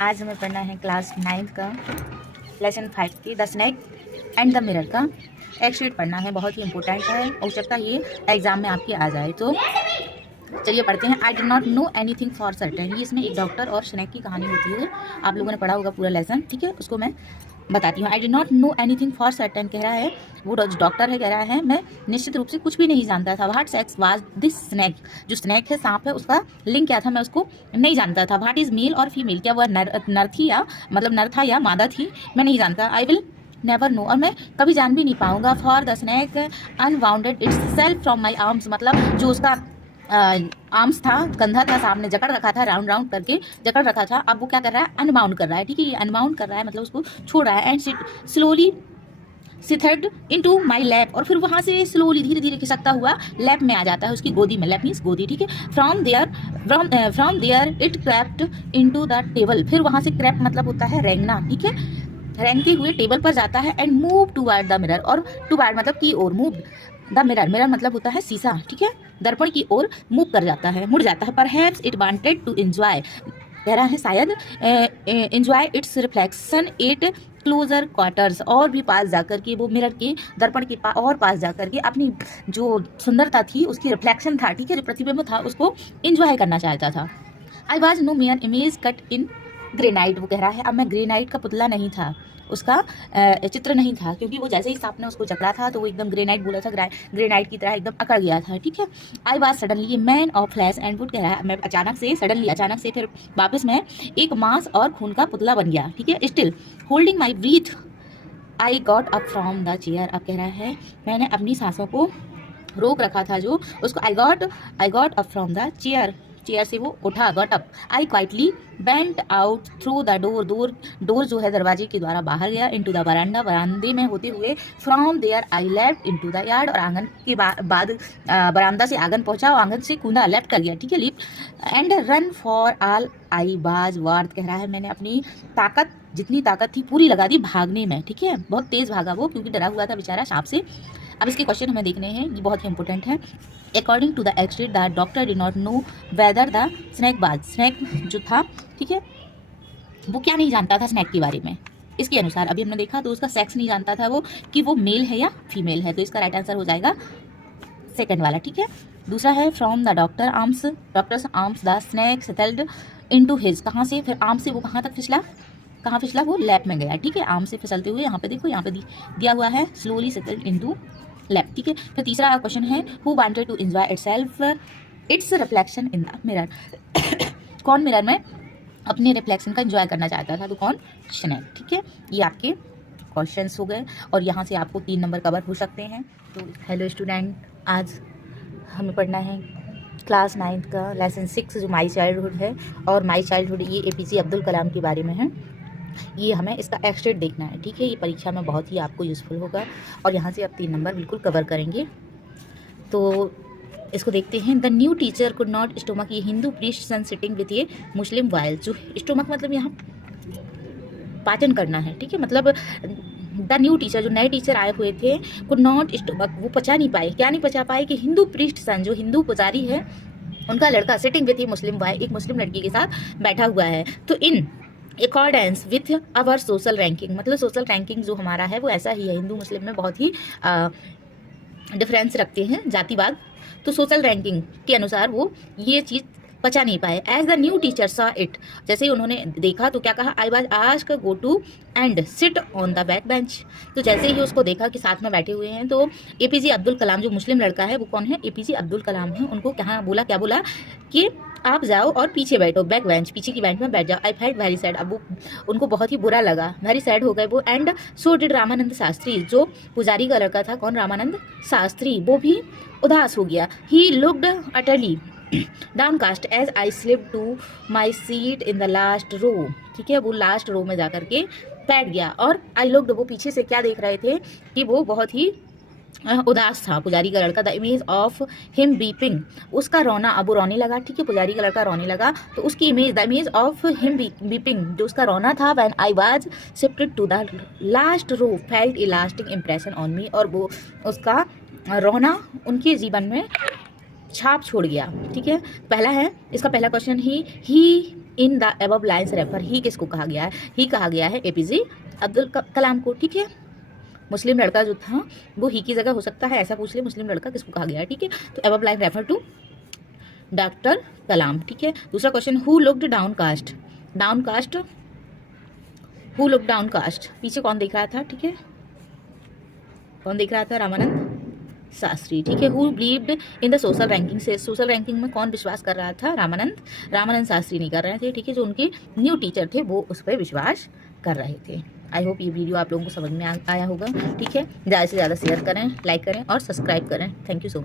आज हमें पढ़ना है क्लास 9 का लेसन 5 की the snake and the mirror का एक शीट पढ़ना है। बहुत ही इंपॉर्टेंट है, हो सकता है ये एग्जाम में आपके आ जाए। तो चलिए पढ़ते हैं। I did not know anything for certain. ये इसमें एक डॉक्टर और स्नैक की कहानी होती है। आप लोगों ने पढ़ा होगा पूरा लेसन, ठीक है, उसको मैं बताती हूँ। I did not know anything for certain कह रहा है, वो डॉक्टर है, कह रहा है मैं निश्चित रूप से कुछ भी नहीं जानता था। What sex was this snake, जो स्नैक है, सांप है, उसका लिंग क्या था, मैं उसको नहीं जानता था। व्हाट इज मेल और फीमेल, क्या वह नर थी या मतलब नर था या मादा थी, मैं नहीं जानता। आई विल नेवर नो, और मैं कभी जान भी नहीं पाऊंगा। For the snake unbounded it's self from my arms, मतलब जो उसका आर्म्स था, कंधा था, सामने जकड़ रखा था, राउंड राउंड करके जकड़ रखा था, अब वो क्या कर रहा है, अनबाउंड कर रहा है, ठीक है, ये अनबाउंड कर रहा है मतलब उसको छोड़ रहा है। And slowly slithered into my lap, और फिर वहाँ से स्लोली धीरे धीरे खिसकता हुआ लैप में आ जाता है, उसकी गोदी में। लैप मीन्स गोदी, ठीक है। From there it crept into the table, फिर वहाँ से क्रैप मतलब होता है रेंगना, ठीक है, रेंगते हुए टेबल पर जाता है। And move toward the mirror, और टुवर्ड मतलब की ओर, मूव द मिरर, मिरर मतलब होता है शीशा, ठीक है, दर्पण की ओर मूव कर जाता है, मुड़ जाता है। Perhaps it wanted to enjoy, कह रहा है शायद enjoy its reflection at closer quarters, और भी पास जाकर के, वो मिरर के दर्पण के और पास जाकर के अपनी जो सुंदरता थी, उसकी रिफ्लेक्शन था, ठीक है, जो प्रतिबिंब था, उसको एंजॉय करना चाहता था। I was no mere image cut in granite, वो कह रहा है अब मैं ग्रेनाइट का पुतला नहीं था, उसका चित्र नहीं था, क्योंकि वो जैसे ही सांप ने उसको जकड़ा था तो वो एकदम ग्रेनाइट बोला था, ग्रेनाइट की तरह एकदम अकड़ गया था, ठीक है। I was suddenly man of flash and would, कह रहा है मैं अचानक से, सडनली अचानक से, फिर वापस मैं एक मांस और खून का पुतला बन गया, ठीक है। Still holding my breath I got up from the chair, अब कह रहा है मैंने अपनी सांसों को रोक रखा था, जो उसको आई got up from the chair, chair से वो उठा, got up. I quietly bent out through the door जो है दरवाजे के द्वारा बाहर गया, इनटू द बरांडा, बरामदे में होते हुए। From there I left into the yard, और आंगन के बाद बरामदा से आंगन पहुंचा, और आंगन से कूदा, लेफ्ट कर गया, ठीक है, lift. And run for all I बाज वार्ड, कह रहा है मैंने अपनी ताकत, जितनी ताकत थी पूरी लगा दी भागने में, ठीक है, बहुत तेज भागा वो, क्योंकि डरा हुआ था बेचारा सांप से। अब इसके क्वेश्चन हमें देखने हैं, ये बहुत ही इंपॉर्टेंट है। According to the extent the doctor did not know whether the snake was, snake जो था, ठीक है, वो क्या नहीं जानता था स्नैक के बारे में। इसके अनुसार अभी हमने देखा तो उसका सेक्स नहीं जानता था वो, कि वो मेल है या फीमेल है, तो इसका राइट आंसर हो जाएगा सेकंड वाला, ठीक है। दूसरा है from the doctors arms the snake settled into his, कहाँ से, फिर आर्म से वो कहाँ तक फिसला, कहाँ फिसला, वो लैप में गया, ठीक है, आर्म से फिसलते हुए, यहाँ पे देखो, यहाँ पे दिया हुआ है स्लोली सेटल्ड इनटू लैप, ठीक है। फिर तीसरा क्वेश्चन है who wanted to enjoy itself its reflection in the mirror, कौन मिरर में अपने रिफ्लेक्शन का एंजॉय करना चाहता था, तो कौन, स्नैक, ठीक है। ये आपके क्वेश्चंस हो गए, और यहाँ से आपको 3 नंबर कवर हो सकते हैं। तो हेलो स्टूडेंट, आज हमें पढ़ना है क्लास 9 का लेसन 6 जो माई चाइल्डहुड है, और माई चाइल्डहुड ये APJ अब्दुल कलाम के बारे में है। ये हमें इसका एक्सटेट देखना है, ठीक है, ये परीक्षा में बहुत ही आपको यूज़फुल होगा, और यहाँ से आप 3 नंबर बिल्कुल कवर करेंगे। तो इसको देखते हैं। The new teacher could not stomach, a Hindu priest son sitting with a Muslim while, जो स्टोमक मतलब यहाँ पाचन करना है, ठीक है, मतलब द न्यू टीचर जो नए टीचर आए हुए थे, कुड नॉट स्टोमक, वो पचा नहीं पाए, क्या नहीं पचा पाए, कि हिंदू प्रीस्ट सन जो हिंदू पुजारी है उनका लड़का sitting with a Muslim while, एक मुस्लिम लड़की के साथ बैठा हुआ है। तो in accordance with our social ranking, मतलब सोशल रैंकिंग जो हमारा है वो ऐसा ही है, हिंदू मुस्लिम में बहुत ही डिफरेंस रखते हैं जातिवाद, तो सोशल रैंकिंग के अनुसार वो ये चीज़ पचा नहीं पाए। As the new teacher saw it, जैसे ही उन्होंने देखा तो क्या कहा, I was asked go to and sit on the back bench, तो जैसे ही उसको देखा कि साथ में बैठे हुए हैं, तो APJ अब्दुल कलाम जो मुस्लिम लड़का है, वो कौन है, APJ अब्दुल कलाम है, उनको क्या बोला, क्या बोला कि आप जाओ और पीछे बैठो, बैक बेंच, पीछे की बेंच में बैठ जाओ। आई फेल्ट वेरी सैड, अब वो उनको बहुत ही बुरा लगा, वेरी सैड हो गए वो। And so did Ramanand Shastri, जो पुजारी का लड़का था, कौन, रामानंद शास्त्री, वो भी उदास हो गया। He looked utterly downcast as I slip to my seat in the last row, ठीक है, वो लास्ट रो में जाकर के बैठ गया। और आई लुक्ड, वो पीछे से क्या देख रहे थे, कि वो बहुत ही उदास था, पुजारी का लड़का। The image of him beeping, उसका रोना, अब वो रोने लगा, ठीक है, पुजारी का लड़का रोने लगा, तो उसकी image, the image of him weeping, जो उसका रोना था, when I was shifted to the last row felt a lasting impression on me, और वो उसका रोना उनके जीवन में छाप छोड़ गया, ठीक है। पहला है इसका पहला क्वेश्चन ही in the above lines refer, ही किसको कहा गया है? ही कहा गया है APJ अब्दुल कलाम को, ठीक है। मुस्लिम लड़का जो था वो ही की जगह हो सकता है, ऐसा पूछ ले, मुस्लिम लड़का किसको कहा गया है, ठीक है। तो above line refer to doctor Kalam, ठीक है। दूसरा question, who looked down cast, down cast, who look down cast, पीछे कौन देख रहा था, ठीक है, कौन देख रहा था? रामानंद शास्त्री, ठीक है। Who believed in the social ranking, से सोशल रैंकिंग में कौन विश्वास कर रहा था? रामानंद शास्त्री नहीं कर रहे थे, ठीक है। जो उनके न्यू टीचर थे वो उस पर विश्वास कर रहे थे। आई होप ये वीडियो आप लोगों को समझ में आया होगा, ठीक है। ज़्यादा से ज़्यादा शेयर करें, लाइक करें और सब्सक्राइब करें। Thank you so much.